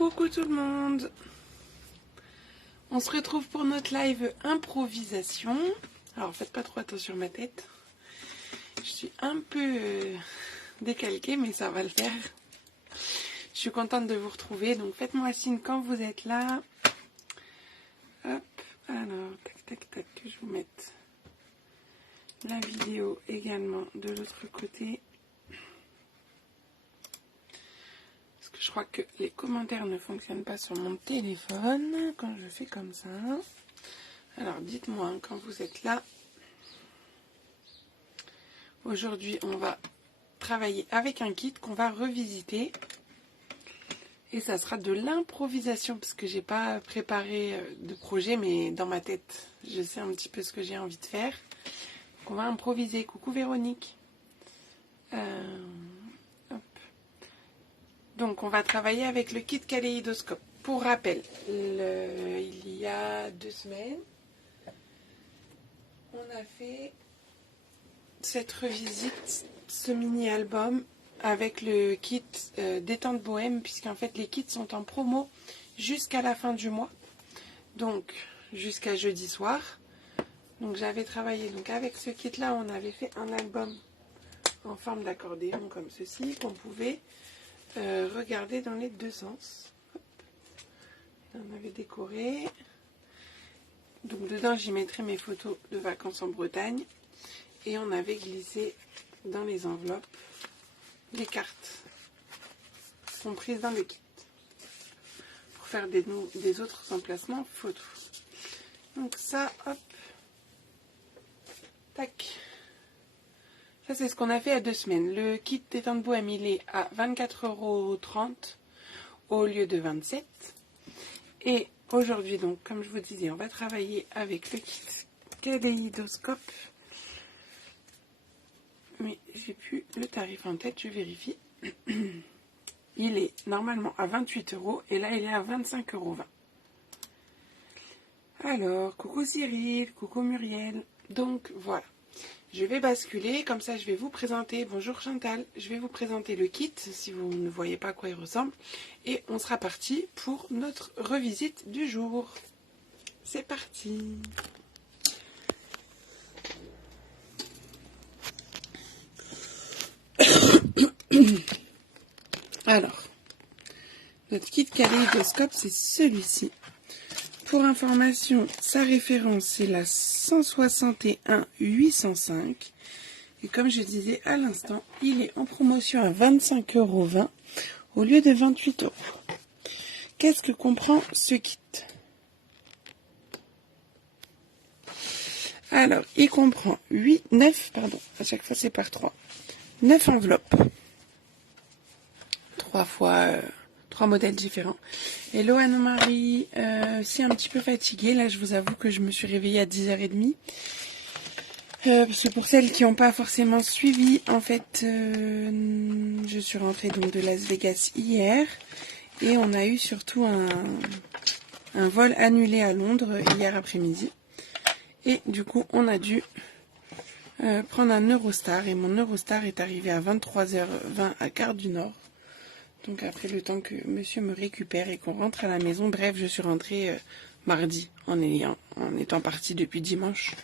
Coucou tout le monde. On se retrouve pour notre live improvisation. Alors faites pas trop attention à ma tête. Je suis un peu décalquée mais ça va le faire. Je suis contente de vous retrouver. Donc faites-moi signe quand vous êtes là. Hop. Alors tac tac tac que je vous mette la vidéo également de l'autre côté. Je crois que les commentaires ne fonctionnent pas sur mon téléphone quand je fais comme ça. Alors dites-moi quand vous êtes là. Aujourd'hui on va travailler avec un kit qu'on va revisiter. Et ça sera de l'improvisation parce que j'ai pas préparé de projet, mais dans ma tête je sais un petit peu ce que j'ai envie de faire. Donc on va improviser. Coucou Véronique. Donc, on va travailler avec le kit kaléidoscope. Pour rappel, il y a 2 semaines, on a fait cette revisite, ce mini-album avec le kit détente bohème, puisqu'en fait, les kits sont en promo jusqu'à la fin du mois, donc jusqu'à jeudi soir. Donc, j'avais travaillé donc, avec ce kit-là, on avait fait un album en forme d'accordéon comme ceci, qu'on pouvait regardez dans les deux sens. Hop. On avait décoré. Donc dedans j'y mettrai mes photos de vacances en Bretagne. Et on avait glissé dans les enveloppes les cartes comprises dans le kit. Pour faire des autres emplacements photos. Donc ça, hop. Tac. Ça, c'est ce qu'on a fait à 2 semaines. Le kit détente bohème, il est à 24,30 € au lieu de 27. Et aujourd'hui, donc, comme je vous disais, on va travailler avec le kit kaléidoscope. Mais j'ai plus le tarif en tête, je vérifie. Il est normalement à 28 € et là, il est à 25,20 €. Alors, coucou Cyril, coucou Muriel. Donc, voilà. Je vais basculer, comme ça je vais vous présenter, bonjour Chantal, je vais vous présenter le kit, si vous ne voyez pas à quoi il ressemble, et on sera parti pour notre revisite du jour. C'est parti. Alors, notre kit kaléidoscope, c'est celui-ci. Pour information, sa référence, c'est la 161 805. Et comme je disais à l'instant, il est en promotion à 25,20 € au lieu de 28 €. Qu'est-ce que comprend ce kit? Alors, il comprend 9, à chaque fois c'est par 3. 9 enveloppes. 3 modèles différents. Hello Anne-Marie, c'est un petit peu fatiguée. Là, je vous avoue que je me suis réveillée à 10h30. Parce que pour celles qui n'ont pas forcément suivi, en fait, je suis rentrée donc de Las Vegas hier. Et on a eu surtout un vol annulé à Londres hier après-midi. Et du coup, on a dû prendre un Eurostar. Et mon Eurostar est arrivé à 23h20 à Gare du Nord. Donc après le temps que monsieur me récupère et qu'on rentre à la maison, bref, je suis rentrée mardi en étant partie depuis dimanche.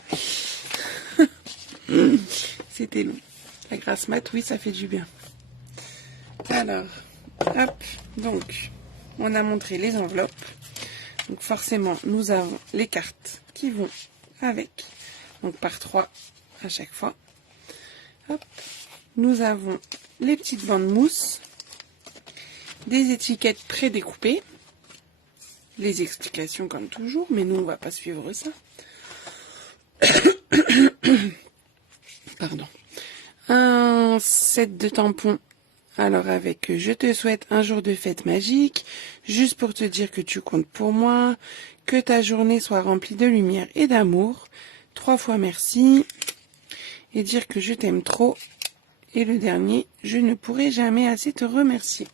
C'était long. La grasse mat, oui, ça fait du bien. Alors, hop, donc, on a montré les enveloppes. Donc forcément, nous avons les cartes qui vont avec. Donc par 3 à chaque fois. Hop. Nous avons les petites bandes mousse. Des étiquettes prédécoupées, les explications comme toujours, mais nous on va pas suivre ça. Pardon. Un set de tampons, alors avec je te souhaite un jour de fête magique, juste pour te dire que tu comptes pour moi, que ta journée soit remplie de lumière et d'amour, 3 fois merci, et dire que je t'aime trop, et le dernier, je ne pourrai jamais assez te remercier.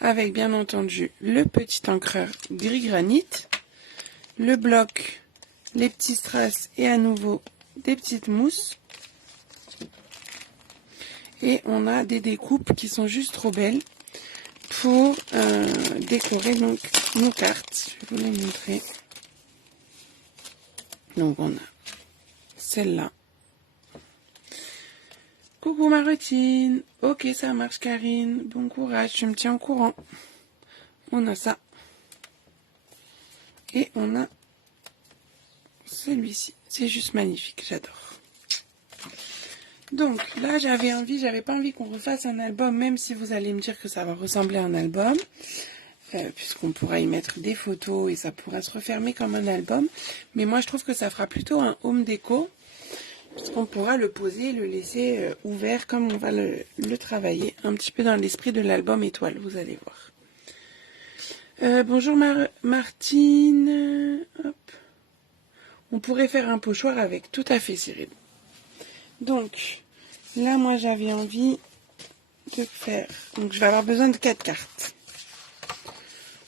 Avec bien entendu le petit encreur gris granit, le bloc, les petits strass et à nouveau des petites mousses. Et on a des découpes qui sont juste trop belles pour décorer donc nos cartes. Je vais vous les montrer. Donc on a celle-là. Coucou Martine. Ok, ça marche Karine. Bon courage, tu me tiens au courant. On a ça. Et on a celui-ci. C'est juste magnifique, j'adore. Donc là, j'avais pas envie qu'on refasse un album, même si vous allez me dire que ça va ressembler à un album, puisqu'on pourra y mettre des photos et ça pourra se refermer comme un album. Mais moi, je trouve que ça fera plutôt un home déco, puisqu'on pourra le poser et le laisser ouvert comme on va le travailler, un petit peu dans l'esprit de l'album étoile, vous allez voir. Bonjour Martine. Hop. On pourrait faire un pochoir avec, tout à fait Cyril. Donc, là, moi, j'avais envie de faire... Donc, je vais avoir besoin de 4 cartes.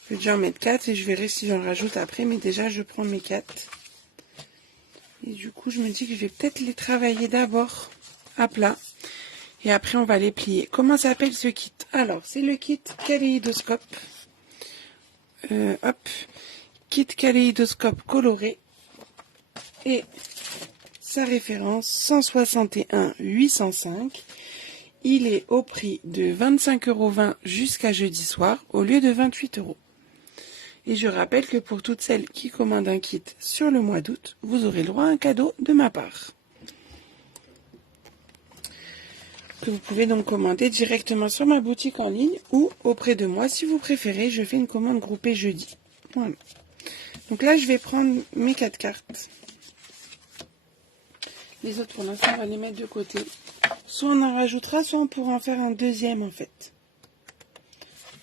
Je vais déjà en mettre 4 et je verrai si j'en rajoute après. Mais déjà, je prends mes 4. Et du coup, je me dis que je vais peut-être les travailler d'abord à plat. Et après, on va les plier. Comment s'appelle ce kit? Alors, c'est le kit kaléidoscope. Hop. Kit kaléidoscope coloré. Et... sa référence 161 805. Il est au prix de 25,20 € jusqu'à jeudi soir au lieu de 28 €. Et je rappelle que pour toutes celles qui commandent un kit sur le mois d'août, vous aurez le droit à un cadeau de ma part. Que vous pouvez donc commander directement sur ma boutique en ligne ou auprès de moi si vous préférez. Je fais une commande groupée jeudi. Voilà. Donc là, je vais prendre mes 4 cartes. Les autres, pour l'instant, on va les mettre de côté. Soit on en rajoutera, soit on pourra en faire un deuxième, en fait.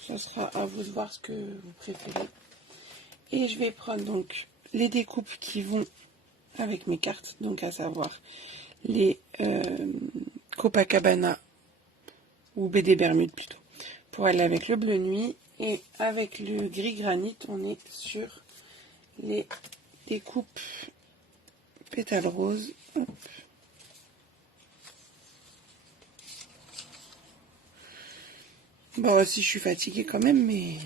Ça sera à vous de voir ce que vous préférez. Et je vais prendre donc les découpes qui vont avec mes cartes. Donc, à savoir les Copacabana ou BD Bermude, plutôt. Pour aller avec le bleu nuit. Et avec le gris granit, on est sur les découpes pétales roses. Hop. Bon, si je suis fatiguée quand même, mais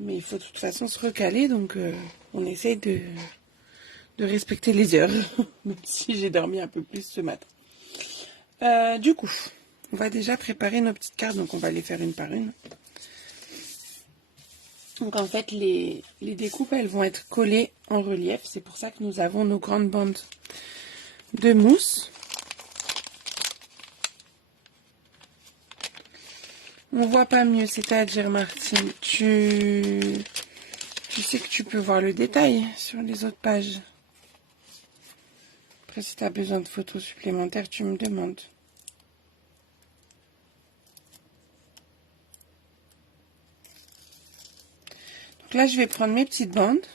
il faut de toute façon se recaler, donc on essaye de respecter les heures, même si j'ai dormi un peu plus ce matin. Du coup, on va déjà préparer nos petites cartes, donc on va les faire une par une. Donc en fait, les découpes, elles vont être collées en relief. C'est pour ça que nous avons nos grandes bandes de mousse. On voit pas mieux, c'est-à-dire Martine, tu sais que tu peux voir le détail sur les autres pages. Après, si tu as besoin de photos supplémentaires, tu me demandes. Donc là, je vais prendre mes petites bandes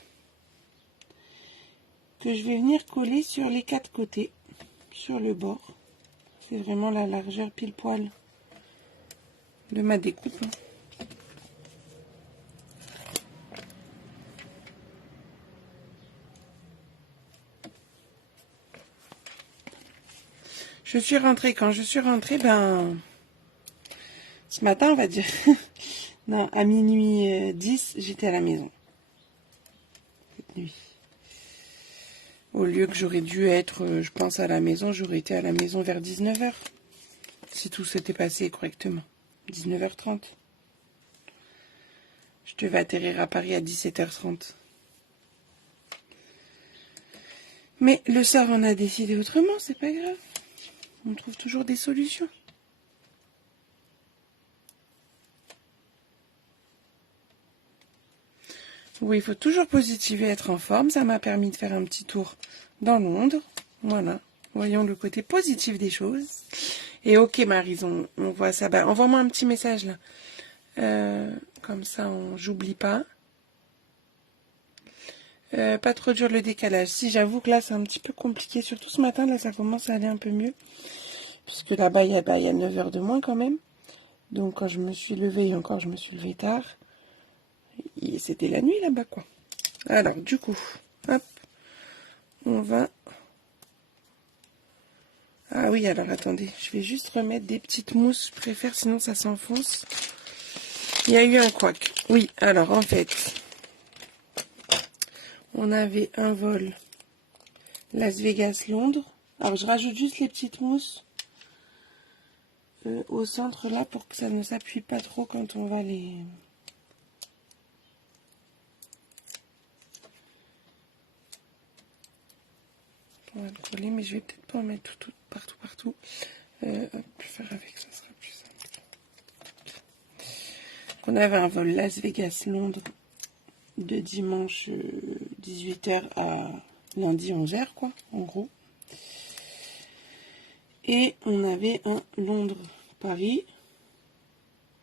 que je vais venir coller sur les 4 côtés, sur le bord. C'est vraiment la largeur pile poil de ma découpe. Je suis rentrée. Quand je suis rentrée, ce matin, on va dire, non, à minuit 10, j'étais à la maison. Cette nuit. Au lieu que j'aurais dû être, je pense, à la maison, j'aurais été à la maison vers 19 h. Si tout s'était passé correctement. 19 h 30. Je devais atterrir à Paris à 17 h 30. Mais le sort en a décidé autrement, c'est pas grave. On trouve toujours des solutions. Oui, il faut toujours positiver, être en forme. Ça m'a permis de faire un petit tour dans Londres. Voilà. Voyons le côté positif des choses. Et ok, Marison, on voit ça. Bah, envoie-moi un petit message là. Comme ça, j'oublie pas. Pas trop dur le décalage. Si, j'avoue que là, c'est un petit peu compliqué. Surtout ce matin, là, ça commence à aller un peu mieux. Puisque là-bas, il y a 9 heures de moins quand même. Donc, quand je me suis levée, et encore, je me suis levée tard. C'était la nuit là-bas, quoi. Alors, du coup, hop, on va... Ah oui, alors attendez, je vais juste remettre des petites mousses, je préfère, sinon ça s'enfonce. Il y a eu un couac. Oui, alors en fait, on avait un vol Las Vegas-Londres. Alors je rajoute juste les petites mousses au centre là pour que ça ne s'appuie pas trop quand on va les... On va le coller, mais je vais peut-être pas en mettre tout partout. Faire avec, ça sera plus simple. On avait un vol Las Vegas-Londres de dimanche 18h à lundi 11h, quoi, en gros. Et on avait un Londres-Paris,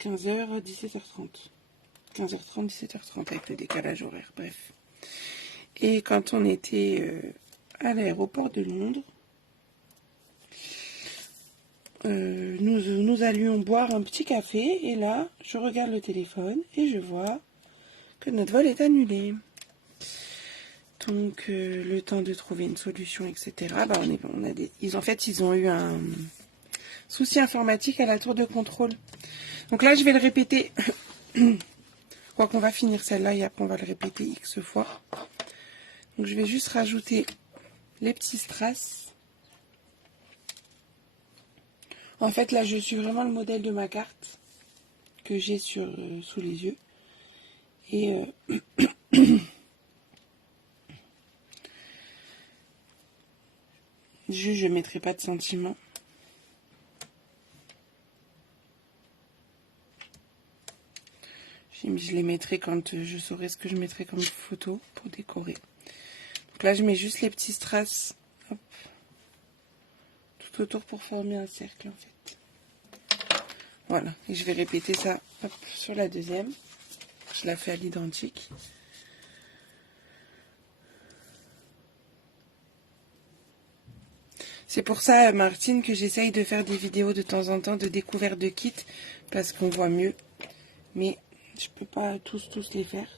15h, 17h30. 15h30, 17h30 avec le décalage horaire, bref. Et quand on était à l'aéroport de Londres, nous allions boire un petit café. Et là, je regarde le téléphone et je vois que notre vol est annulé. Donc, le temps de trouver une solution, etc. Bah, ils ont eu un souci informatique à la tour de contrôle. Donc là, je vais le répéter. Quoi qu'on va finir celle-là et après on va le répéter X fois. Donc je vais juste rajouter les petits strass. En fait, là, je suis vraiment le modèle de ma carte que j'ai sous les yeux. Et je ne mettrai pas de sentiments. Je les mettrai quand je saurai ce que je mettrai comme photo pour décorer. Donc là, je mets juste les petits strass, hop, tout autour pour former un cercle, en fait. Voilà, et je vais répéter ça hop, sur la deuxième. Je la fais à l'identique. C'est pour ça, Martine, que j'essaye de faire des vidéos de temps en temps de découverte de kits, parce qu'on voit mieux. Mais je peux pas tous les faire.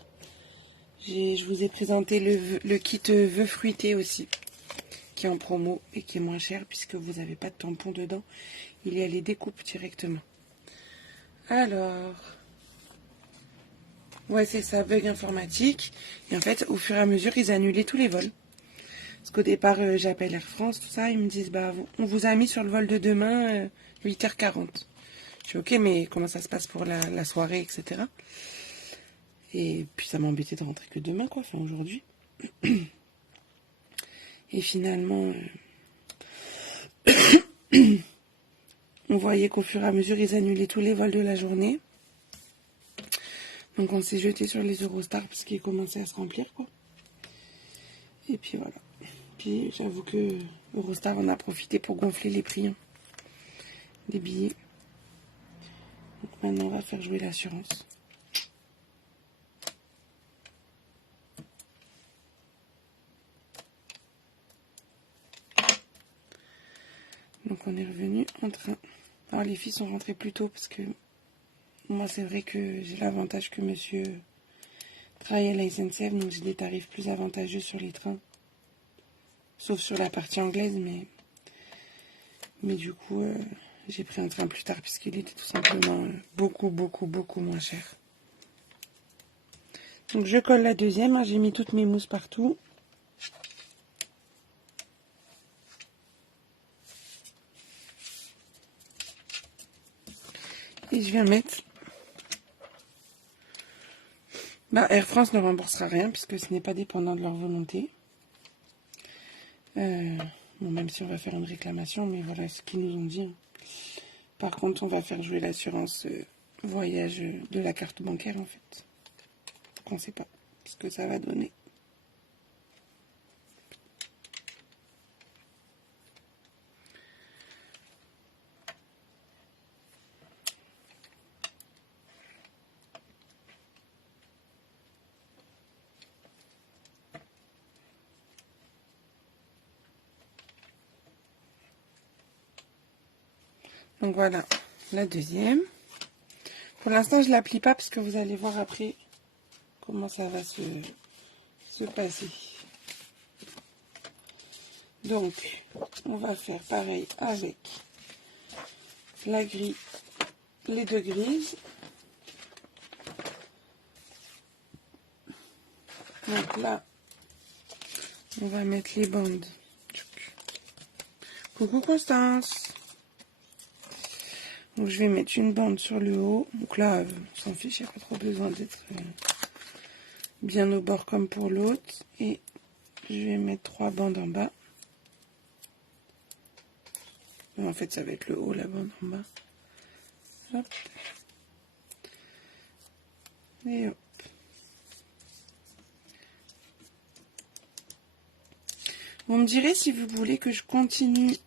Je vous ai présenté le kit vœux fruité aussi, qui est en promo et qui est moins cher, puisque vous n'avez pas de tampon dedans. Il y a les découpes directement. Alors, ouais, c'est ça, bug informatique. Et en fait, au fur et à mesure, ils annulaient tous les vols. Parce qu'au départ, j'appelle Air France, tout ça, ils me disent, bah, on vous a mis sur le vol de demain, 8h40. Je suis ok, mais comment ça se passe pour la soirée, etc. Et puis ça m'embêtait de rentrer que demain, quoi, enfin aujourd'hui. Et finalement, on voyait qu'au fur et à mesure, ils annulaient tous les vols de la journée. Donc on s'est jeté sur les Eurostars parce qu'ils commençaient à se remplir, quoi. Et puis voilà. Puis j'avoue que Eurostar en a profité pour gonfler les prix des billets. Donc maintenant on va faire jouer l'assurance. Donc on est revenu en train. Alors les filles sont rentrées plus tôt parce que moi c'est vrai que j'ai l'avantage que monsieur travaille à la SNCF, donc j'ai des tarifs plus avantageux sur les trains. Sauf sur la partie anglaise, mais du coup, j'ai pris un train plus tard puisqu'il était tout simplement beaucoup moins cher. Donc je colle la deuxième, hein, j'ai mis toutes mes mousses partout. Et je viens mettre... Bah, Air France ne remboursera rien puisque ce n'est pas dépendant de leur volonté. Bon, même si on va faire une réclamation, mais voilà ce qu'ils nous ont dit. Par contre, on va faire jouer l'assurance voyage de la carte bancaire, en fait. On ne sait pas ce que ça va donner. Donc voilà, la deuxième. Pour l'instant, je ne l'applique pas parce que vous allez voir après comment ça va se passer. Donc, on va faire pareil avec la grille, les deux grises. Donc là, on va mettre les bandes. Coucou Constance. Donc je vais mettre une bande sur le haut. Donc là, on s'en fiche, il n'y a pas trop besoin d'être bien au bord comme pour l'autre. Et je vais mettre 3 bandes en bas. Bon, en fait, ça va être le haut, la bande en bas. Hop. Et hop. Vous me direz si vous voulez que je continue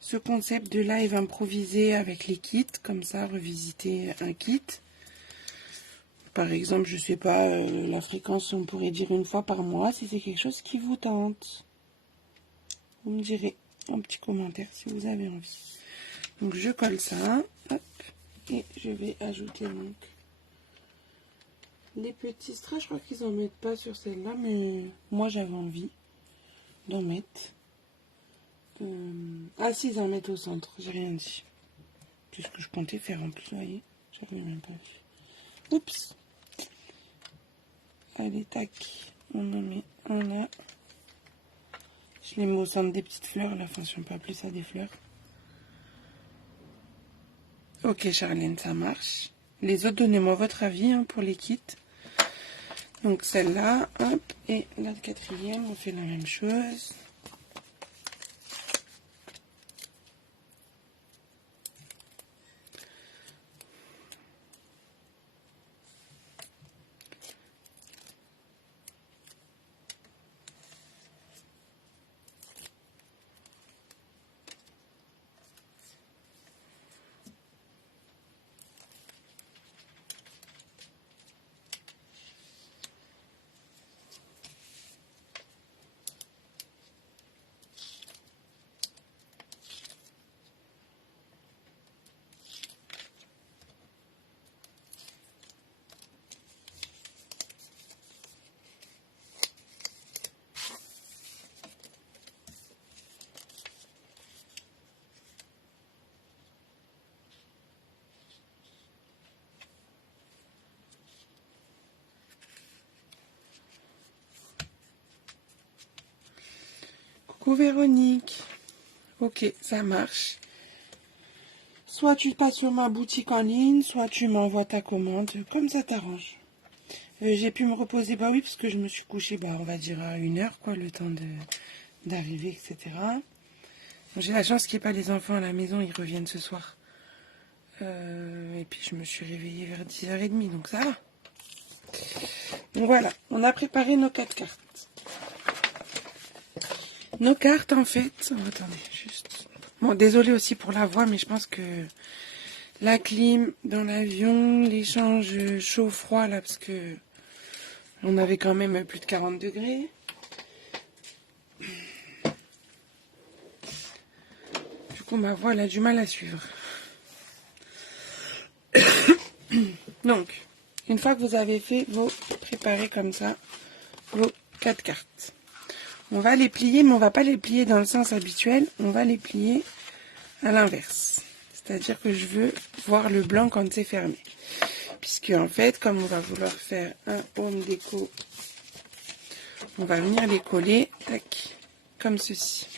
ce concept de live improvisé avec les kits, comme ça, revisiter un kit. Par exemple, je sais pas, la fréquence, on pourrait dire 1 fois par mois, si c'est quelque chose qui vous tente. Vous me direz un petit commentaire si vous avez envie. Donc je colle ça, hop, et je vais ajouter donc les petits strass. Je crois qu'ils en mettent pas sur celle-là, mais moi j'avais envie d'en mettre. Ah si, ils en mettent au centre, j'ai rien dit. C'est ce que je comptais faire en plus, vous voyez, j'avais même pas vu. Oups. Allez, tac, on en met un là. Je les mets au centre des petites fleurs, là, enfin, si on peut appeler ça des fleurs. Ok, Charlène, ça marche. Les autres, donnez-moi votre avis hein, pour les kits. Donc, celle-là, hop, et la 4e, on fait la même chose. Coucou Véronique. Ok, ça marche. Soit tu passes sur ma boutique en ligne, soit tu m'envoies ta commande, comme ça t'arrange. J'ai pu me reposer, bah oui, parce que je me suis couchée, bah on va dire à 1 heure, quoi, le temps d'arriver, etc. J'ai la chance qu'il n'y ait pas les enfants à la maison, ils reviennent ce soir. Et puis je me suis réveillée vers 10h30, donc ça va. Donc voilà, on a préparé nos 4 cartes. Nos cartes, en fait... Oh, attendez, juste... Bon, désolé aussi pour la voix, mais je pense que la clim dans l'avion, l'échange chaud-froid, là, parce que on avait quand même plus de 40 degrés. Du coup, ma voix, elle a du mal à suivre. Donc, une fois que vous avez fait vos... préparés comme ça, vos 4 cartes. On va les plier, mais on va pas les plier dans le sens habituel. On va les plier à l'inverse. C'est-à-dire que je veux voir le blanc quand c'est fermé. Puisque en fait, comme on va vouloir faire un home déco, on va venir les coller, tac, comme ceci.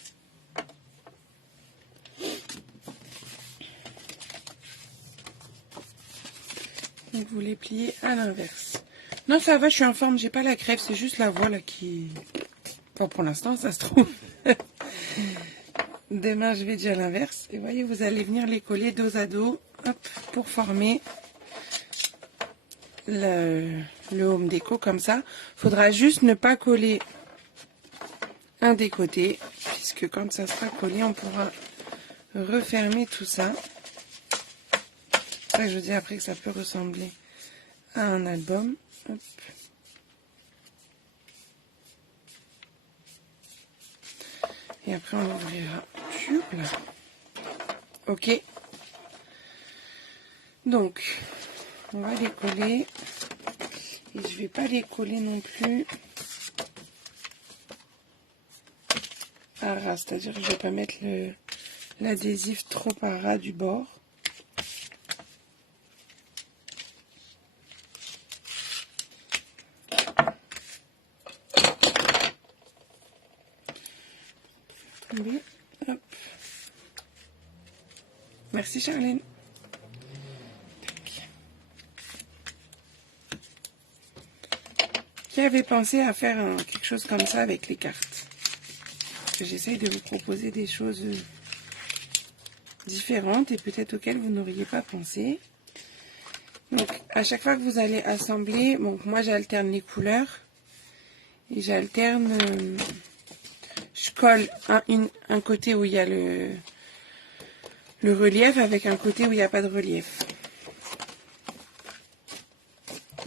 Donc vous les pliez à l'inverse. Non, ça va, je suis en forme, j'ai pas la crève, c'est juste la voix là qui... Enfin, pour l'instant, ça se trouve. Demain, je vais dire l'inverse. Et voyez, vous allez venir les coller dos à dos, hop, pour former le home déco comme ça. Faudra juste ne pas coller un des côtés, puisque quand ça sera collé, on pourra refermer tout ça. C'est ça que je dis après que ça peut ressembler à un album. Hop. Et après, on ouvrira. Là. Ok. Donc, on va les coller. Et je vais pas les coller non plus à ras. C'est-à-dire que je vais pas mettre l'adhésif trop à ras du bord. assembler. Hop. Merci Charlène. Qui avait pensé à faire quelque chose comme ça avec les cartes? Parce que j'essaye de vous proposer des choses différentes et peut-être auxquelles vous n'auriez pas pensé. Donc à chaque fois que vous allez assembler, bon, moi j'alterne les couleurs et j'alterne, je colle un côté où il y a le relief avec un côté où il n'y a pas de relief.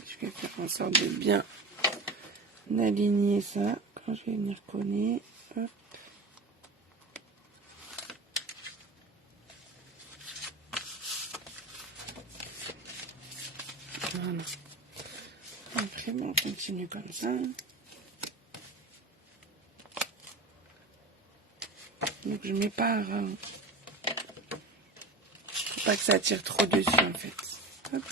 Je vais faire en sorte de bien aligner ça quand je vais venir coller. Hop. Voilà. Après, on continue comme ça. Donc je mets pas, faut pas que ça tire trop dessus en fait. Hop.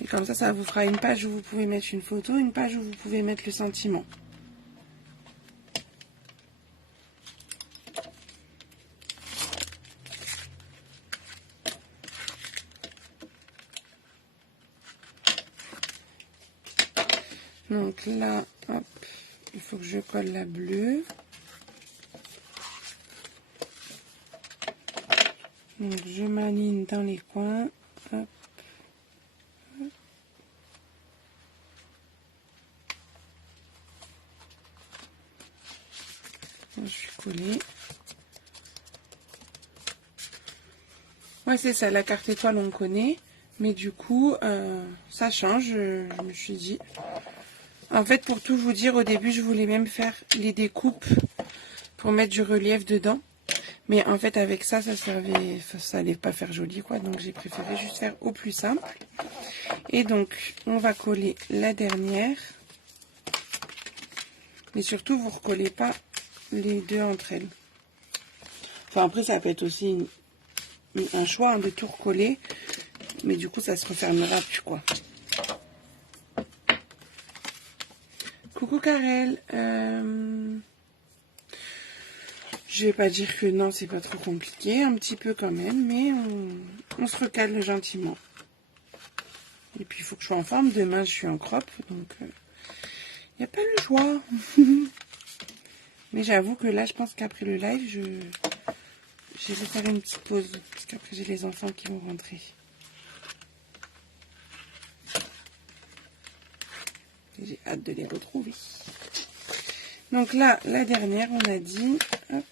Et comme ça vous fera une page où vous pouvez mettre une photo, une page où vous pouvez mettre le sentiment. Donc là, hop, il faut que je colle la bleue. Donc je m'aligne dans les coins. Hop. Je suis collée. Ouais, c'est ça, la carte étoile on connaît. Mais du coup, ça change, je me suis dit. En fait, pour tout vous dire, au début, je voulais même faire les découpes pour mettre du relief dedans. Mais en fait, avec ça, ça allait pas faire joli, quoi. Donc, j'ai préféré juste faire au plus simple. Et donc, on va coller la dernière. Mais surtout, vous ne recollez pas les deux entre elles. Enfin, après, ça peut être aussi un choix de tout recoller. Mais du coup, ça se refermera plus, quoi. Coucou Karel. Je vais pas dire que non, c'est pas trop compliqué. Un petit peu quand même, mais on se recale gentiment. Et puis, il faut que je sois en forme. Demain, je suis en crop, donc il n'y a pas le choix. Mais j'avoue que là, je pense qu'après le live, je vais faire une petite pause. Parce qu'après, j'ai les enfants qui vont rentrer. J'ai hâte de les retrouver. Donc là, la dernière, on a dit... Hop.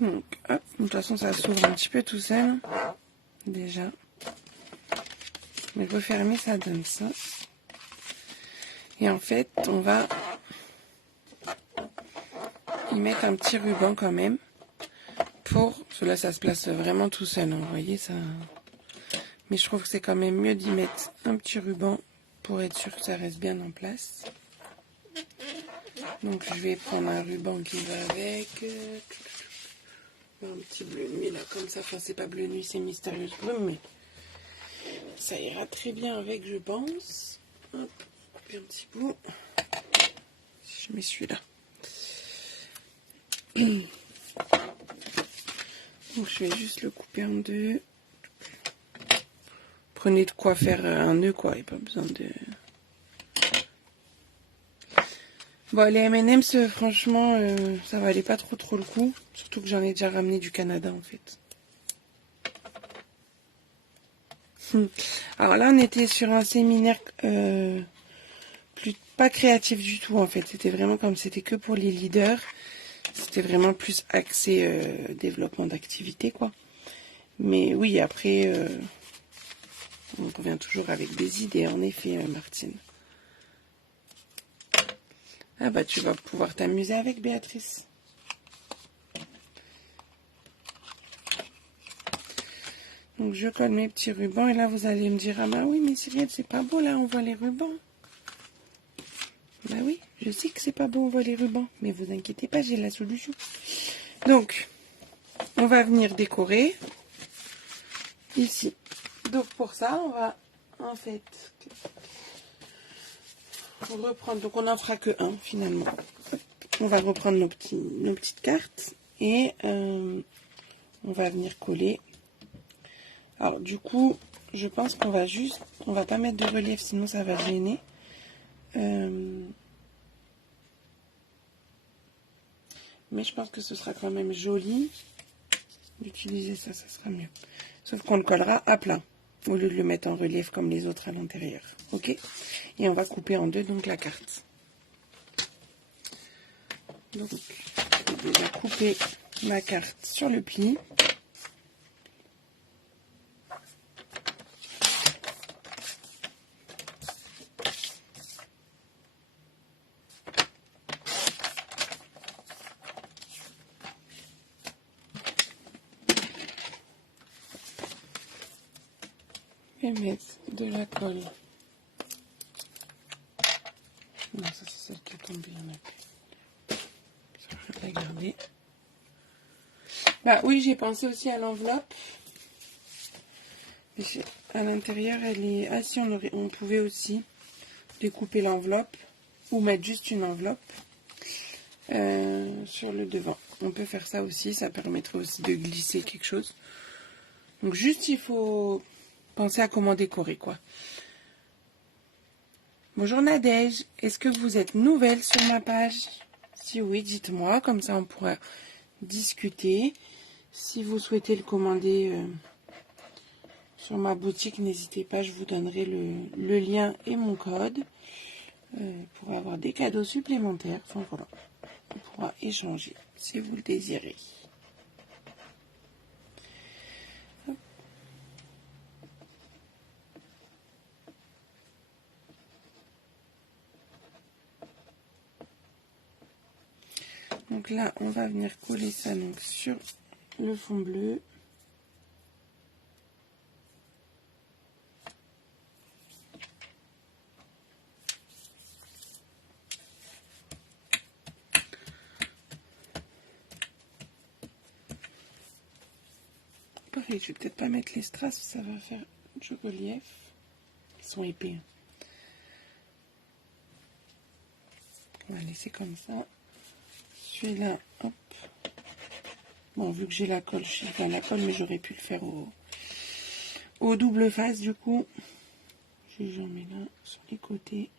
Donc, hop, de toute façon, ça s'ouvre un petit peu tout seul. Déjà. Mais refermer, ça donne ça. Et en fait, on va y mettre un petit ruban quand même. Pour... Cela, ça se place vraiment tout seul. Hein, vous voyez, ça... Mais je trouve que c'est quand même mieux d'y mettre un petit ruban pour être sûr que ça reste bien en place. Donc, je vais prendre un ruban qui va avec... un petit bleu nuit là, comme ça. Enfin, c'est pas bleu nuit, c'est mystérieuse brume, mais ça ira très bien avec, je pense. Hop, couper un petit bout. Je mets celui-là. Donc, je vais juste le couper en deux. Prenez de quoi faire un nœud, quoi. Il n'y a pas besoin de... Bon, les M&M's, franchement, ça valait pas trop le coup. Surtout que j'en ai déjà ramené du Canada, en fait. Alors là, on était sur un séminaire pas créatif du tout, en fait. C'était vraiment comme c'était que pour les leaders. C'était vraiment plus axé développement d'activité, quoi. Mais oui, après, on revient toujours avec des idées, en effet, Martine. Ah bah, tu vas pouvoir t'amuser avec Béatrice. Donc je colle mes petits rubans et là vous allez me dire, ah bah oui mais Cyrielle c'est pas beau là, on voit les rubans. Bah oui, je sais que c'est pas beau, on voit les rubans, mais vous inquiétez pas, j'ai la solution. Donc, on va venir décorer ici. Donc pour ça, on va en fait reprendre, donc on n'en fera que un finalement. On va reprendre nos petites cartes et on va venir coller. Alors du coup, je pense qu'on va on va pas mettre de relief sinon ça va gêner. Mais je pense que ce sera quand même joli d'utiliser ça, ça sera mieux. Sauf qu'on le collera à plat, au lieu de le mettre en relief comme les autres à l'intérieur. Ok? Et on va couper en deux donc la carte. Donc, j'ai déjà coupé ma carte sur le pli. Et mettre de la colle. Non, ça c'est celle qui est tombée, il y en a plus. Ça, je vais la garder. Bah oui, j'ai pensé aussi à l'enveloppe. À l'intérieur, elle est... Ah si, on pouvait aussi découper l'enveloppe ou mettre juste une enveloppe sur le devant. On peut faire ça aussi, ça permettrait aussi de glisser quelque chose. Donc juste, il faut penser à comment décorer, quoi. Bonjour Nadège, est-ce que vous êtes nouvelle sur ma page? Si oui, dites-moi, comme ça on pourra discuter. Si vous souhaitez le commander sur ma boutique, n'hésitez pas, je vous donnerai le lien et mon code pour avoir des cadeaux supplémentaires. Enfin voilà, on pourra échanger si vous le désirez. Hop. Donc là, on va venir coller ça donc, sur le fond bleu. Pareil, je vais peut-être pas mettre les strass, ça va faire du relief. Ils sont épais. On va laisser comme ça. Celui-là, hop. Bon, vu que j'ai la colle, je suis dans la colle, mais j'aurais pu le faire au double face, du coup. J'en mets là, sur les côtés.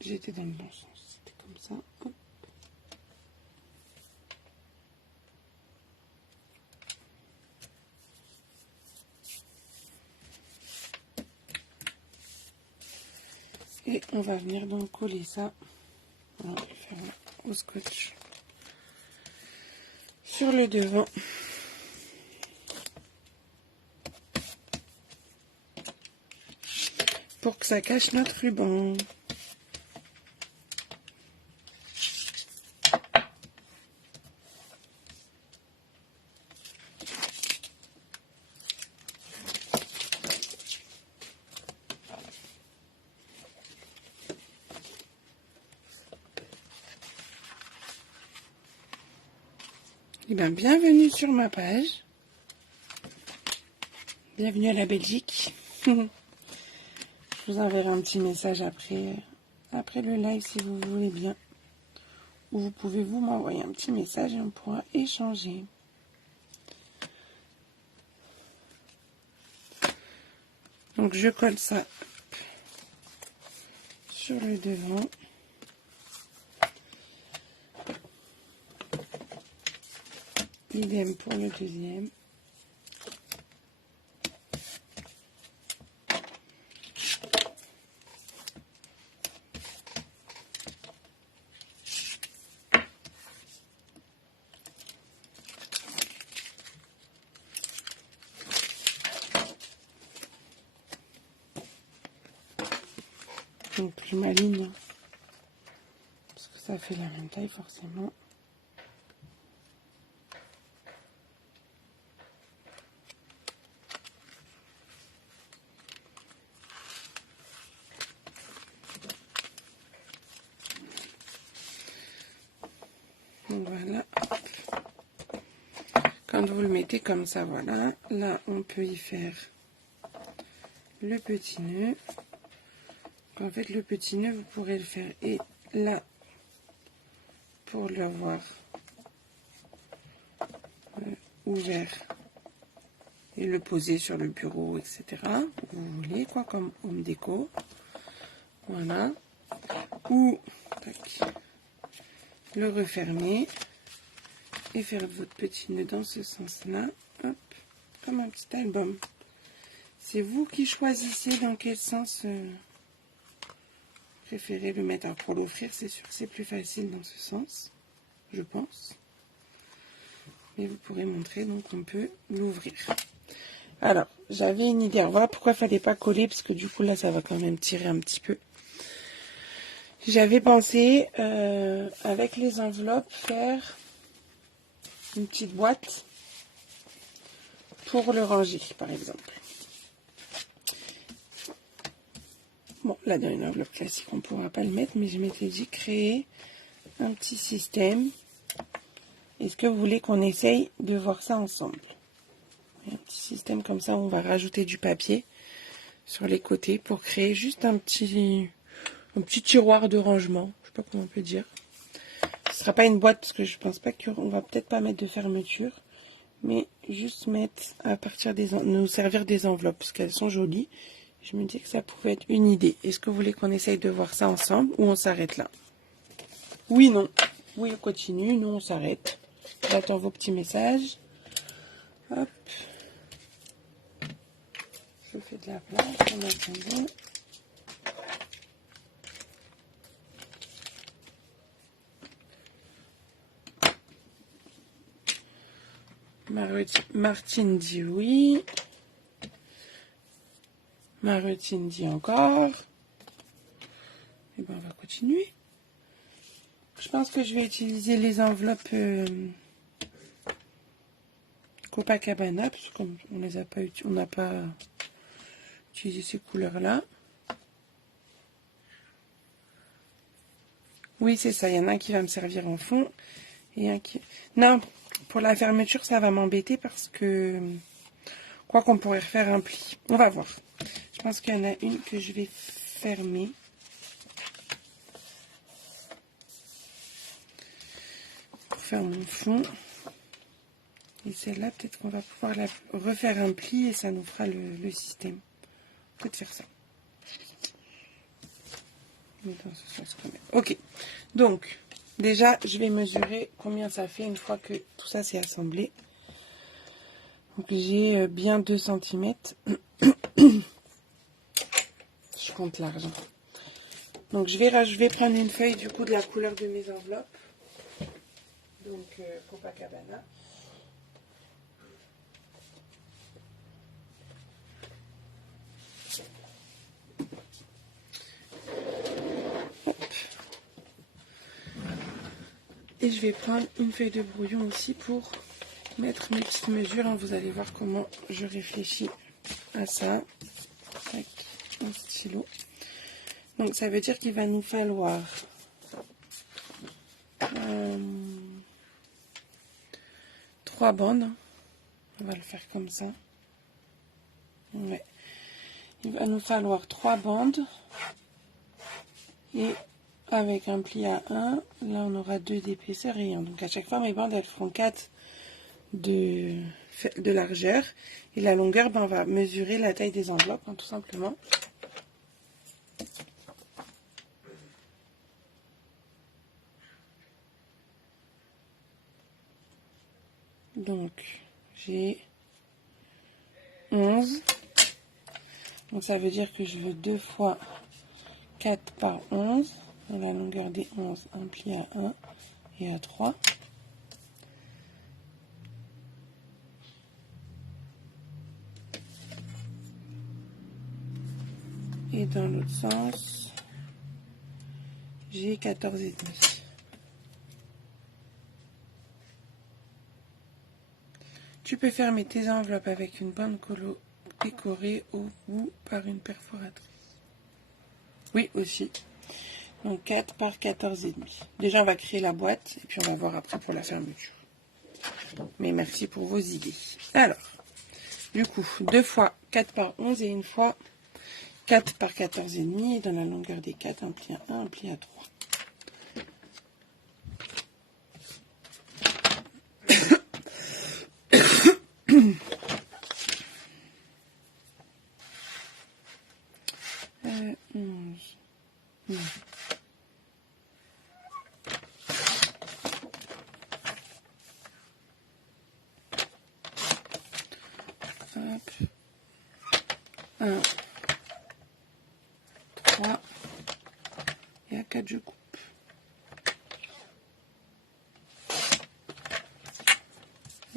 J'étais dans le bon sens, c'était comme ça. Hop. Et on va venir donc coller ça. On va le faire au scotch sur le devant. Pour que ça cache notre ruban. Eh bien, bienvenue sur ma page. Bienvenue à la Belgique. Je vous enverrai un petit message après le live si vous voulez bien. Ou vous pouvez vous m'envoyer un petit message et on pourra échanger. Donc je colle ça sur le devant. Idem pour le deuxième. Donc je m'aligne Ça fait la même taille forcément. Donc voilà. Quand vous le mettez comme ça, voilà. Là, on peut y faire le petit nœud. En fait, le petit nœud, vous pourrez le faire et là, pour l'avoir ouvert et le poser sur le bureau, etc. Où vous voulez, quoi, comme home déco. Voilà. Ou tac, le refermer et faire votre petit nœud dans ce sens-là. Hop, comme un petit album. C'est vous qui choisissez dans quel sens préférez le mettre. Alors pour l'offrir, c'est sûr que c'est plus facile dans ce sens, je pense. Mais vous pourrez montrer, donc on peut l'ouvrir. Alors, j'avais une idée. Alors, voilà pourquoi il ne fallait pas coller, parce que du coup là, ça va quand même tirer un petit peu. J'avais pensé, avec les enveloppes, faire une petite boîte pour le ranger, par exemple. Bon, là, dans une enveloppe classique, on ne pourra pas le mettre, mais je m'étais dit créer un petit système. Est-ce que vous voulez qu'on essaye de voir ça ensemble? Un petit système comme ça, on va rajouter du papier sur les côtés pour créer juste un petit tiroir de rangement. Je sais pas comment on peut dire. Ce sera pas une boîte parce que je pense pas qu'on va peut-être pas mettre de fermeture, mais juste mettre à partir nous servir des enveloppes parce qu'elles sont jolies. Je me dis que ça pouvait être une idée. Est-ce que vous voulez qu'on essaye de voir ça ensemble ou on s'arrête là? Oui, non. Oui, on continue. Non, on s'arrête. J'attends vos petits messages. Hop. Je fais de la place en attendant. Martine dit oui. Martine dit encore. Et ben on va continuer. Je pense que je vais utiliser les enveloppes Copacabana, parce que comme on les a pas on n'a pas utilisé ces couleurs-là. Oui, c'est ça. Il y en a un qui va me servir en fond et un qui. Non, pour la fermeture, ça va m'embêter parce que quoi qu'on pourrait refaire un pli. On va voir. Je pense qu'il y en a une que je vais fermer. Pour faire mon fond. Et celle-là, peut-être qu'on va pouvoir la refaire un pli et ça nous fera le système. Peut-être faire ça. Mais dans ce sens quand même. Ok. Donc, déjà, je vais mesurer combien ça fait une fois que tout ça s'est assemblé. Donc, j'ai bien 2 cm. Je compte large. Donc, je vais prendre une feuille du coup de la couleur de mes enveloppes. Donc, Copacabana. Et je vais prendre une feuille de brouillon aussi pour mettre mes petites mesures. Vous allez voir comment je réfléchis à ça. Avec un stylo. Donc ça veut dire qu'il va nous falloir 3 bandes. On va le faire comme ça. Ouais. Il va nous falloir 3 bandes. Et avec un pli à 1, là on aura 2 d'épaisseur et 1. Donc à chaque fois mes bandes elles feront 4 de largeur. Et la longueur, on va mesurer la taille des enveloppes, tout simplement. Donc j'ai 11. Donc ça veut dire que je veux 2 fois 4 par 11. Et la longueur des 11, un pli à 1 et à 3. Et dans l'autre sens, j'ai 14,5. Tu peux fermer tes enveloppes avec une bande colo décorée au bout par une perforatrice. Oui, aussi. Donc 4 par 14,5. Déjà, on va créer la boîte et puis on va voir après pour la fermeture. Mais merci pour vos idées. Alors, du coup, 2 fois 4 par 11 et une fois 4 par 14,5. Et dans la longueur des 4, un pli à 1, un pli à 3. Hop. 1, 3, et à 4, je coupe.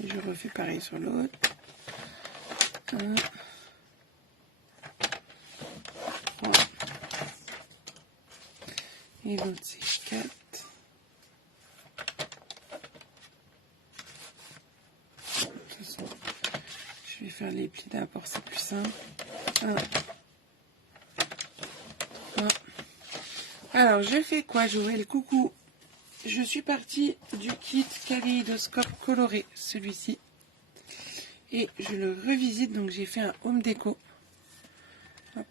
Et je refais pareil sur l'autre. 1, 3, et l'autre c'est 4. Je vais faire les plis d'abord, c'est plus simple. 1, 3. Alors, je fais quoi, Joël? Coucou. Je suis partie du kit kaléidoscope coloré, celui-ci. Et je le revisite, donc j'ai fait un home déco. Hop.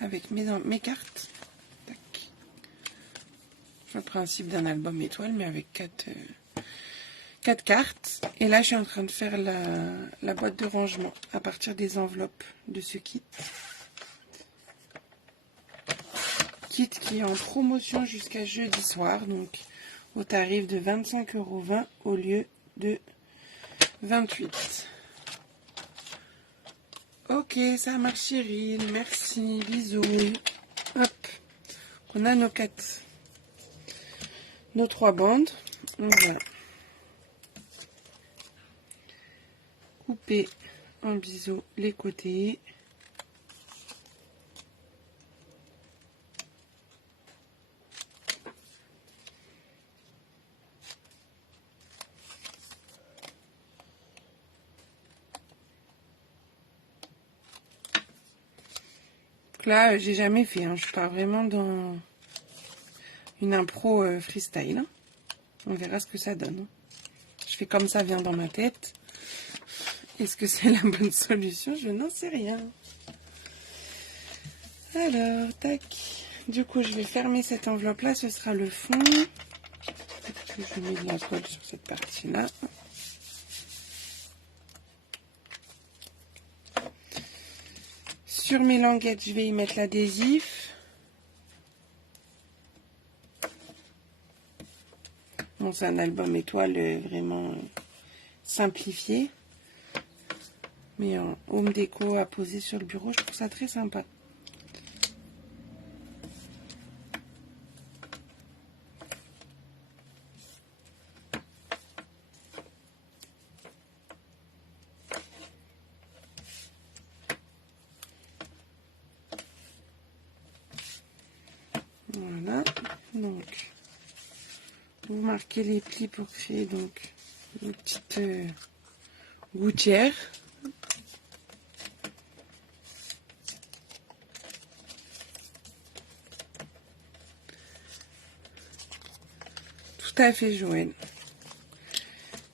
Avec mes cartes. Tac. Le principe d'un album étoile, mais avec 4 cartes. Et là, je suis en train de faire la boîte de rangement à partir des enveloppes de ce kit. Kit qui est en promotion jusqu'à jeudi soir, donc au tarif de 25,20 € au lieu de 28. Ok, ça marche, Cyril. Merci, bisous. Hop, on a nos 3 bandes. On va couper en biseau les côtés. Là, j'ai jamais fait, hein. Je pars vraiment dans une impro freestyle. Hein. On verra ce que ça donne. Hein. Je fais comme ça vient dans ma tête. Est-ce que c'est la bonne solution? Je n'en sais rien. Alors, tac. Du coup, je vais fermer cette enveloppe-là. Ce sera le fond. Je mets de la colle sur cette partie-là. Sur mes languettes, je vais y mettre l'adhésif. Bon, c'est un album étoile vraiment simplifié. Mais en home déco à poser sur le bureau, je trouve ça très sympa. Voilà, donc vous marquez les plis pour créer donc une petite gouttière. Tout à fait, Joël.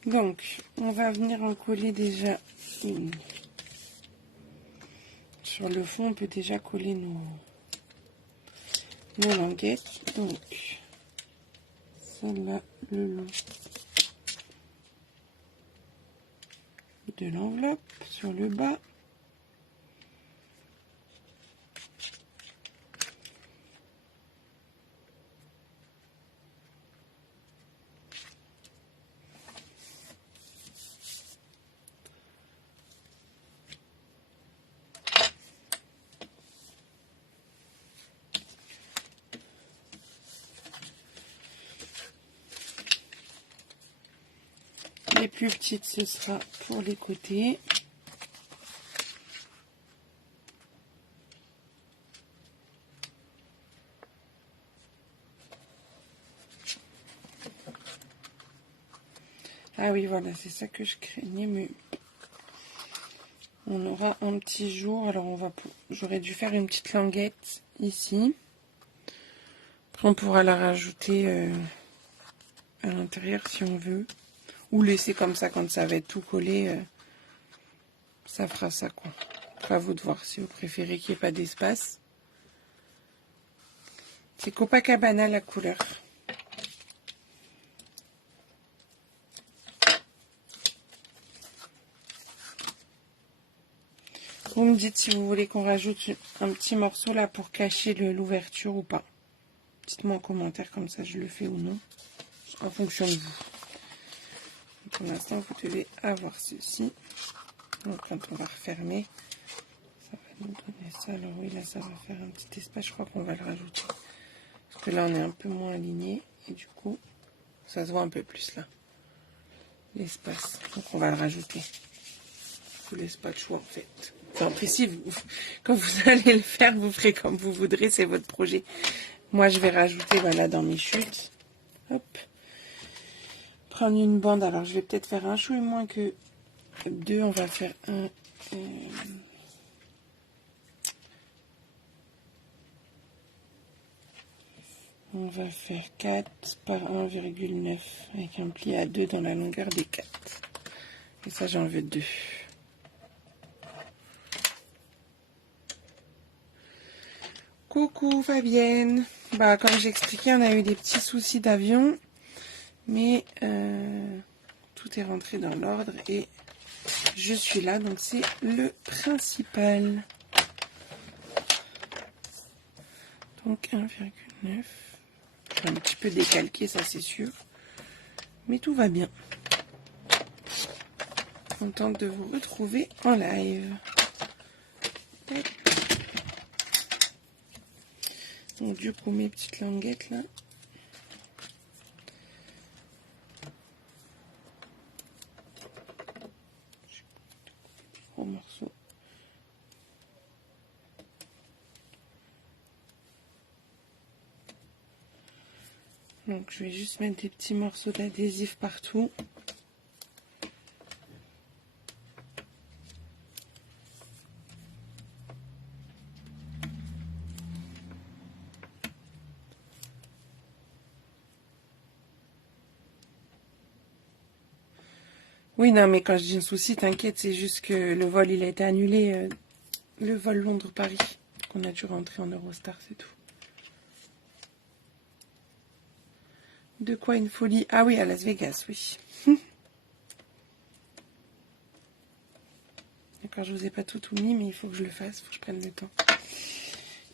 Donc, on va venir en coller déjà sur le fond. On peut déjà coller nos languettes. Donc, celle-là, le long de l'enveloppe sur le bas. Les plus petites, ce sera pour les côtés. Ah oui, voilà, c'est ça que je craignais, mais on aura un petit jour. Alors, j'aurais dû faire une petite languette ici. Après, on pourra la rajouter à l'intérieur si on veut. Ou laisser comme ça quand ça va être tout collé. Ça fera ça, quoi. Après, à vous de voir si vous préférez qu'il n'y ait pas d'espace. C'est Copacabana la couleur. Vous me dites si vous voulez qu'on rajoute un petit morceau là pour cacher l'ouverture ou pas. Dites-moi en commentaire, comme ça je le fais ou non. En fonction de vous. Pour l'instant, vous devez avoir ceci. Donc quand on va refermer, ça va nous donner ça. Alors oui, là ça va faire un petit espace. Je crois qu'on va le rajouter. Parce que là on est un peu moins aligné. Et du coup, ça se voit un peu plus là. L'espace. Donc on va le rajouter. Je vous laisse pas de choix en fait. Enfin, après, si quand vous allez le faire, vous ferez comme vous voudrez, c'est votre projet. Moi, je vais rajouter, voilà, dans mes chutes. Hop. Prendre une bande. Alors, je vais peut-être faire un chouille moins que 2. On va faire un... on va faire 4 par 1,9 avec un pli à 2 dans la longueur des 4. Et ça, j'en veux 2. Coucou Fabienne. Bah, comme j'expliquais, on a eu des petits soucis d'avion. Mais tout est rentré dans l'ordre et je suis là. Donc c'est le principal. Donc 1,9. Un petit peu décalqué, ça c'est sûr. Mais tout va bien. Contente de vous retrouver en live. Tac. Donc du coup mes petites languettes là. Gros morceau. Donc je vais juste mettre des petits morceaux d'adhésif partout. Oui, non, mais quand je dis un souci, t'inquiète, c'est juste que le vol, il a été annulé. Le vol Londres-Paris. Qu'on a dû rentrer en Eurostar, c'est tout. De quoi une folie? Ah oui, à Las Vegas, oui. D'accord, je vous ai pas tout mis, mais il faut que je le fasse, il faut que je prenne le temps.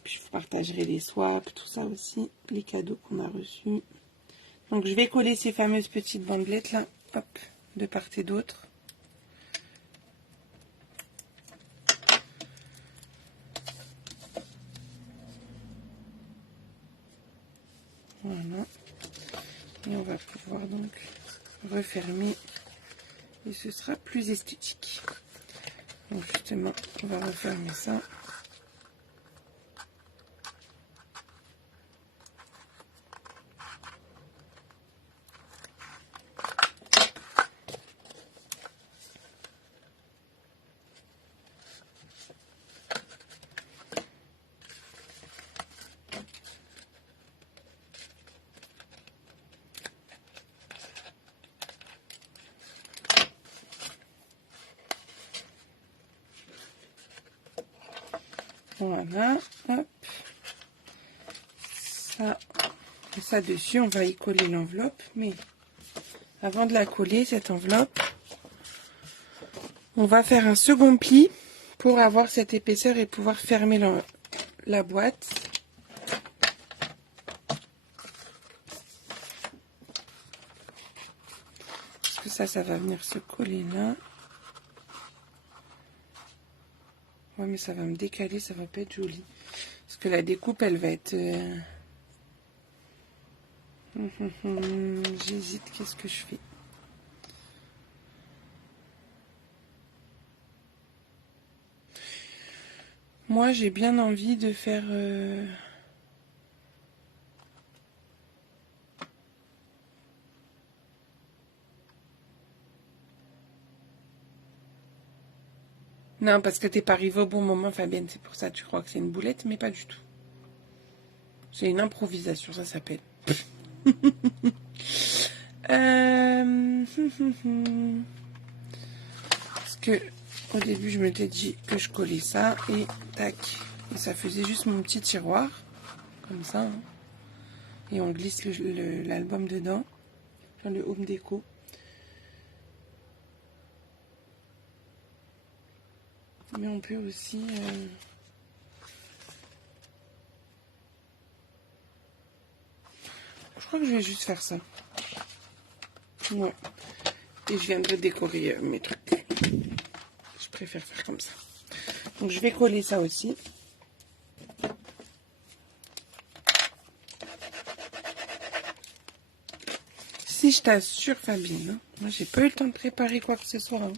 Puis je vous partagerai les swaps, tout ça aussi, les cadeaux qu'on a reçus. Donc je vais coller ces fameuses petites bandelettes là, hop, de part et d'autre. Voilà. Et on va pouvoir donc refermer et ce sera plus esthétique. Donc justement, on va refermer ça. Voilà, hop. Ça, et ça dessus, on va y coller l'enveloppe. Mais avant de la coller, cette enveloppe, on va faire un second pli pour avoir cette épaisseur et pouvoir fermer la boîte. Parce que ça va venir se coller là. Ouais, mais ça va me décaler, ça va pas être joli. Parce que la découpe, elle va être... J'hésite, qu'est-ce que je fais? Moi, j'ai bien envie de faire... Non, parce que t'es pas arrivé au bon moment, Fabienne. C'est pour ça que tu crois que c'est une boulette, mais pas du tout. C'est une improvisation, ça s'appelle. Parce que au début, je m'étais dit que je collais ça et tac. Et ça faisait juste mon petit tiroir, comme ça. Hein. Et on glisse l'album dedans, enfin, le home déco. Mais on peut aussi... Je crois que je vais juste faire ça. Ouais. Et je viendrai décorer mes trucs. Je préfère faire comme ça. Donc je vais coller ça aussi. Si je t'assure, Fabienne, hein, moi j'ai pas eu le temps de préparer quoi que ce soit. Hein.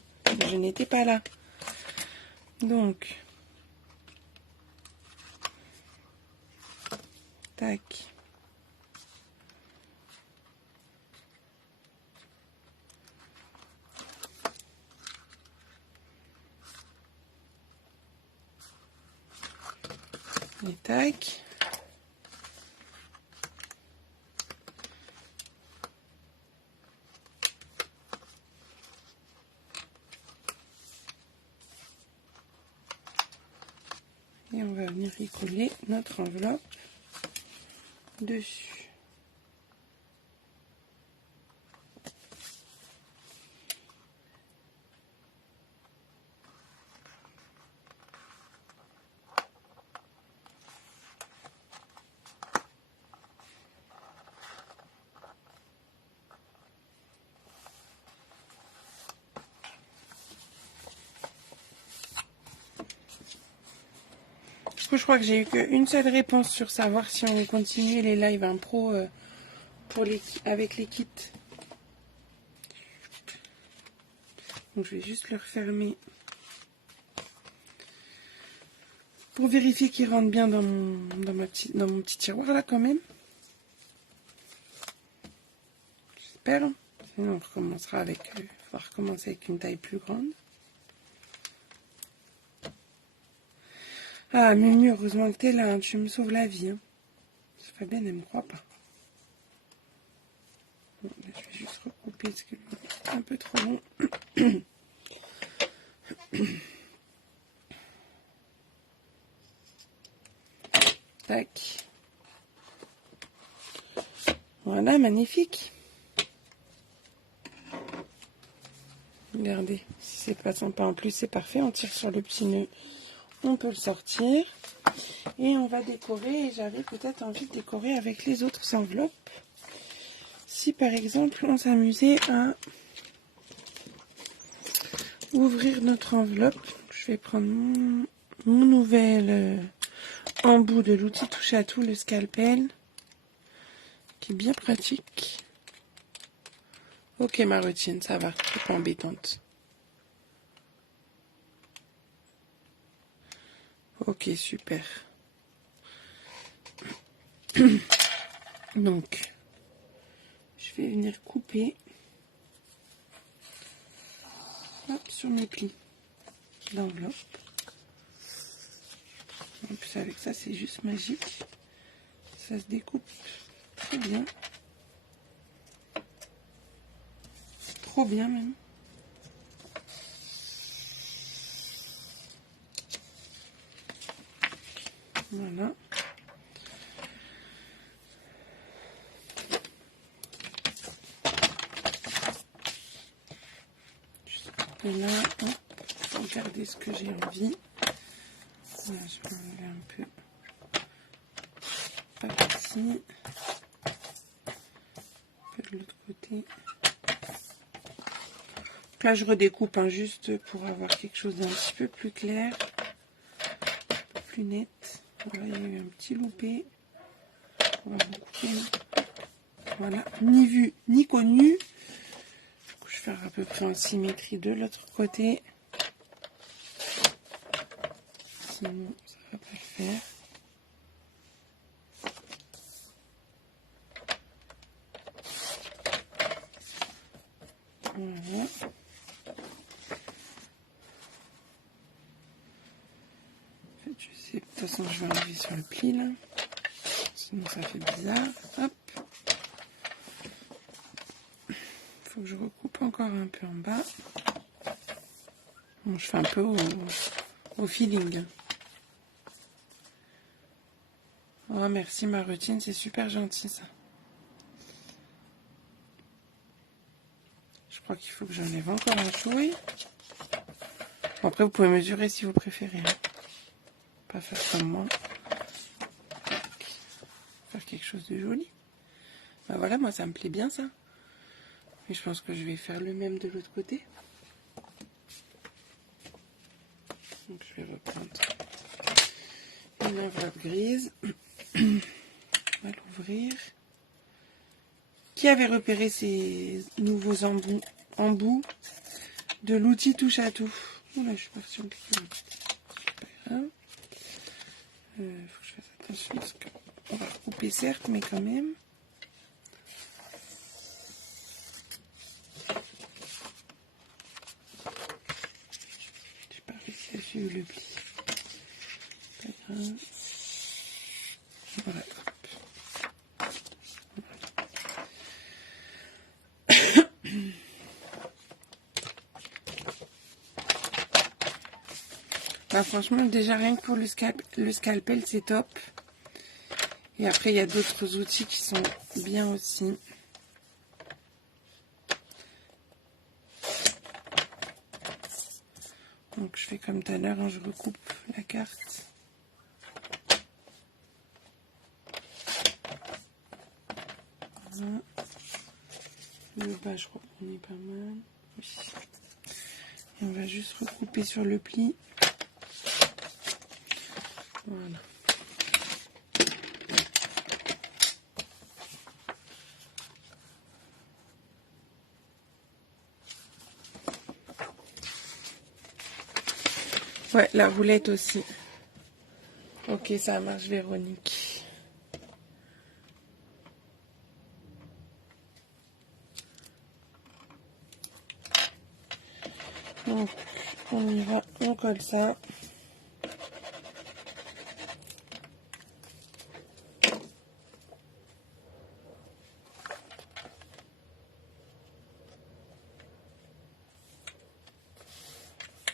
Je n'étais pas là. Donc, tac. Et tac. Et on va venir y coller notre enveloppe dessus. Je crois que j'ai eu qu'une seule réponse sur savoir si on continue les lives impro avec les kits. Donc je vais juste le refermer pour vérifier qu'il rentre bien dans mon petit tiroir là quand même. J'espère. Sinon on recommencera avec... on va recommencer avec une taille plus grande. Ah, Mimi, heureusement que t'es là, hein, tu me sauves la vie. Hein. Fabienne, elle me croit pas. Bon, là, je vais juste recouper parce que c'est un peu trop long. Tac. Voilà, magnifique. Regardez, si c'est pas sympa en plus, c'est parfait. On tire sur le petit nœud, on peut le sortir. Et on va décorer, et j'avais peut-être envie de décorer avec les autres enveloppes. Si par exemple, on s'amusait à ouvrir notre enveloppe, je vais prendre mon nouvel embout de l'outil touche à tout, le scalpel, qui est bien pratique. Ok, ma routine, ça va, c'est pas embêtante. Ok, super. Donc, je vais venir couper hop, sur mes plis d'enveloppe. En plus, avec ça, c'est juste magique. Ça se découpe très bien. Trop bien même. Voilà. Et là, hop, regardez ce que j'ai envie. Là, je vais enlever un peu. Hop, ici. Un peu de l'autre côté. Là, je redécoupe hein, juste pour avoir quelque chose d'un petit peu plus clair. Un peu plus net. Voilà, il y a eu un petit loupé. On va recouper. Voilà, ni vu ni connu. Je vais faire à peu près en symétrie de l'autre côté. Sinon, ça va pas le faire. Voilà. Je sais, de toute façon, je vais enlever sur le pli là. Sinon, ça fait bizarre. Hop. Faut que je recoupe encore un peu en bas. Bon, je fais un peu au feeling. Oh, merci Marutine, c'est super gentil ça. Je crois qu'il faut que j'enlève encore un chouille. Bon, après, vous pouvez mesurer si vous préférez. Hein. Pas faire comme moi. Faire quelque chose de joli. Ben voilà, moi ça me plaît bien ça. Et je pense que je vais faire le même de l'autre côté. Donc je vais reprendre une enveloppe grise. On va l'ouvrir. Qui avait repéré ces nouveaux embouts de l'outil touche à tout? Oula, je suis partie en cliquant. Faut que je fasse attention parce qu'on va recouper certes, mais quand même. J'ai pas réussi à suivre le pli. Pas grave. Voilà. Bah franchement, déjà rien que pour le scalpel, c'est top. Et après, il y a d'autres outils qui sont bien aussi. Donc je fais comme tout à l'heure, hein, je recoupe la carte. Voilà. Le bas, je crois qu'on est pas mal. Oui. Et on va juste recouper sur le pli. Voilà. Ouais, la roulette aussi. Ok, ça marche, Véronique. Donc, on y va, on colle ça.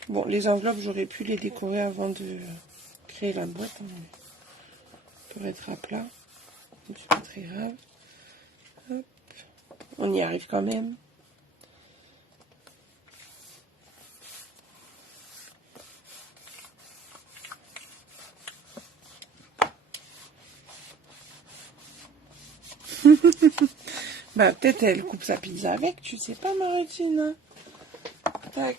Bon, les enveloppes, j'aurais pu les décorer avant de créer la boîte. Pour être à plat. Donc, c'est pas très grave. Hop. On y arrive quand même. Bah, peut-être elle coupe sa pizza avec, tu sais pas, Marutine. Tac.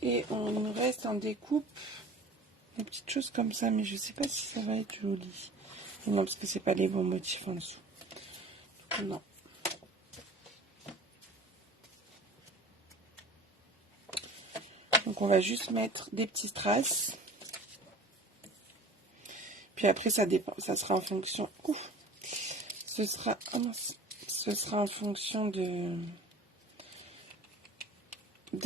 Et on reste en découpe des petites choses comme ça, mais je sais pas si ça va être joli. Et non, parce que c'est pas les bons motifs en dessous. Non. Donc on va juste mettre des petits strass. Puis après ça dépend, ça sera en fonction. Ouf, ce sera en fonction de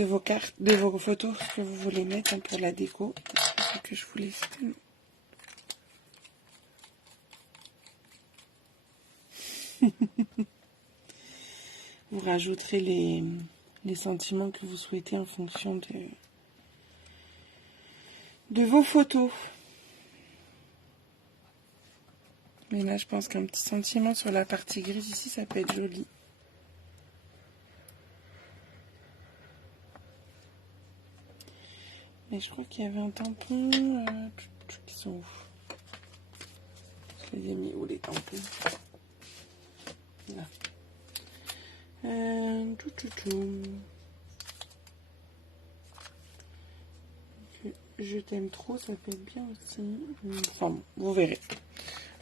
vos cartes, de vos photos que vous voulez mettre pour la déco. C'est ce que je voulais faire. Vous rajouterez les sentiments que vous souhaitez en fonction de vos photos. Mais là, je pense qu'un petit sentiment sur la partie grise ici, ça peut être joli. Mais je crois qu'il y avait un tampon. Qui sont où? Je les ai mis où les tampons? Là. Je t'aime trop, ça peut être bien aussi. Enfin bon, vous verrez.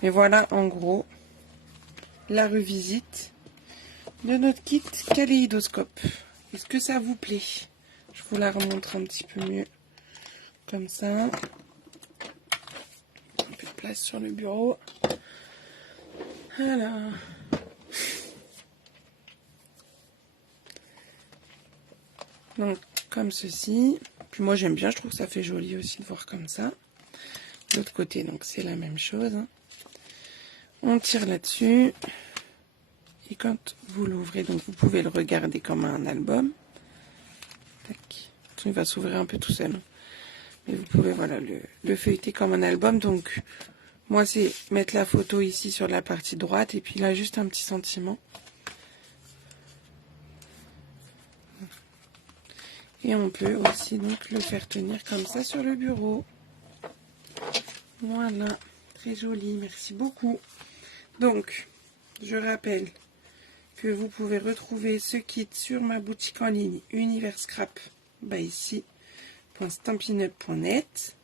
Mais voilà en gros la revisite de notre kit kaléidoscope. Est-ce que ça vous plaît? Je vous la remontre un petit peu mieux comme ça. Un peu de place sur le bureau. Voilà. Donc comme ceci. Puis moi j'aime bien, je trouve que ça fait joli aussi de voir comme ça. l'autre côté, donc c'est la même chose. Hein. On tire là-dessus. Et quand vous l'ouvrez, donc vous pouvez le regarder comme un album. Tac. Il va s'ouvrir un peu tout seul. Mais vous pouvez voilà, le feuilleter comme un album. Donc moi c'est mettre la photo ici sur la partie droite. Et puis là juste un petit sentiment. Et on peut aussi donc le faire tenir comme ça sur le bureau. Voilà, très joli, merci beaucoup. Donc, je rappelle que vous pouvez retrouver ce kit sur ma boutique en ligne Univers Scrap by ici.stampinup.net.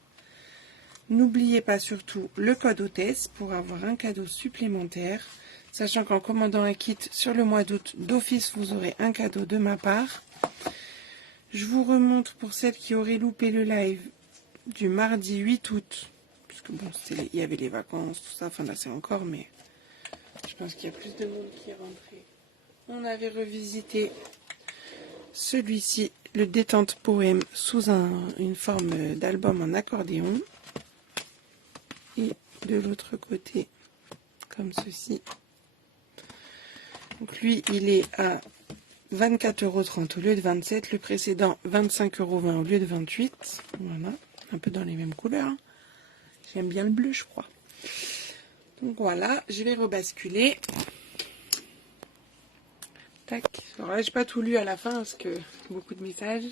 N'oubliez pas surtout le code hôtesse pour avoir un cadeau supplémentaire. Sachant qu'en commandant un kit sur le mois d'août, d'office, vous aurez un cadeau de ma part. Je vous remontre pour celles qui auraient loupé le live du mardi 8 août. Puisque bon, il y avait les vacances, tout ça. Enfin là, c'est encore, mais je pense qu'il y a plus de monde qui est rentré. On avait revisité celui-ci, le détente poème, sous une forme d'album en accordéon. Et de l'autre côté, comme ceci. Donc lui, il est à 24,30 € au lieu de 27. Le précédent, 25,20 € au lieu de 28. Voilà, un peu dans les mêmes couleurs. J'aime bien le bleu, je crois. Donc voilà, je vais rebasculer. Tac. Alors là, j'ai pas tout lu à la fin parce que beaucoup de messages.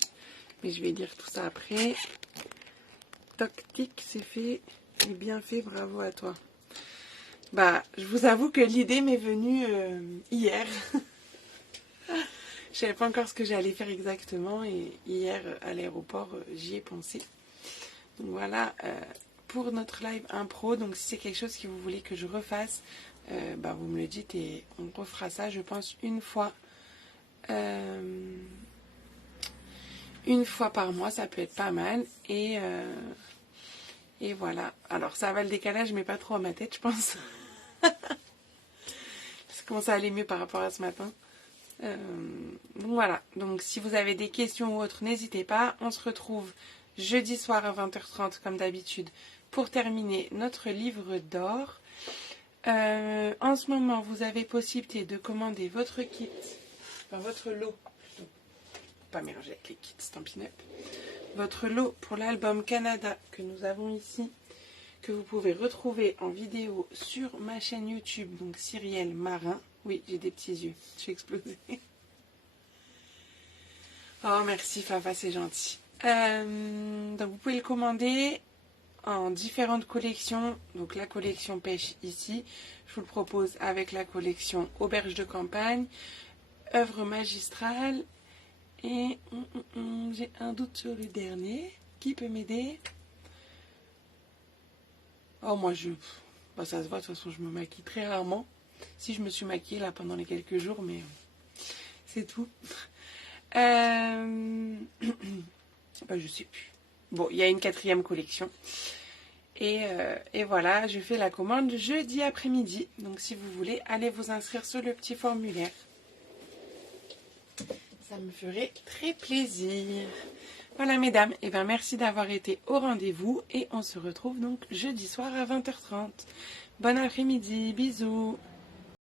Mais je vais lire tout ça après. Toc, tic, c'est fait. C'est bien fait, bravo à toi. Bah, je vous avoue que l'idée m'est venue hier. Je savais pas encore ce que j'allais faire exactement et hier à l'aéroport j'y ai pensé. Donc voilà pour notre live impro. Donc si c'est quelque chose que vous voulez que je refasse, bah, vous me le dites et on refera ça. Je pense une fois par mois, ça peut être pas mal et voilà. Alors ça va le décalage mais pas trop à ma tête je pense. Ça commence à aller mieux par rapport à ce matin. Donc voilà, donc si vous avez des questions ou autres, n'hésitez pas. On se retrouve jeudi soir à 20h30 comme d'habitude pour terminer notre livre d'or. En ce moment, vous avez possibilité de commander votre kit, enfin votre lot, plutôt, pas mélanger avec les kits Stampin' Up, votre lot pour l'album Canada que nous avons ici, que vous pouvez retrouver en vidéo sur ma chaîne YouTube, donc Cyrielle Marin. Oui, j'ai des petits yeux, je suis explosée. Oh, merci Fafa, c'est gentil. Donc vous pouvez le commander en différentes collections. Donc la collection pêche ici, je vous le propose avec la collection auberge de campagne, œuvre magistrale. Et j'ai un doute sur le dernier. Qui peut m'aider? Oh, moi bah, ça se voit, de toute façon je me maquille très rarement. Si je me suis maquillée là pendant les quelques jours, mais c'est tout. Bah, je sais plus. Bon, il y a une 4e collection. Et voilà, je fais la commande jeudi après-midi. Donc si vous voulez, allez vous inscrire sur le petit formulaire. Ça me ferait très plaisir. Voilà mesdames, et bien merci d'avoir été au rendez-vous. Et on se retrouve donc jeudi soir à 20h30. Bon après-midi, bisous.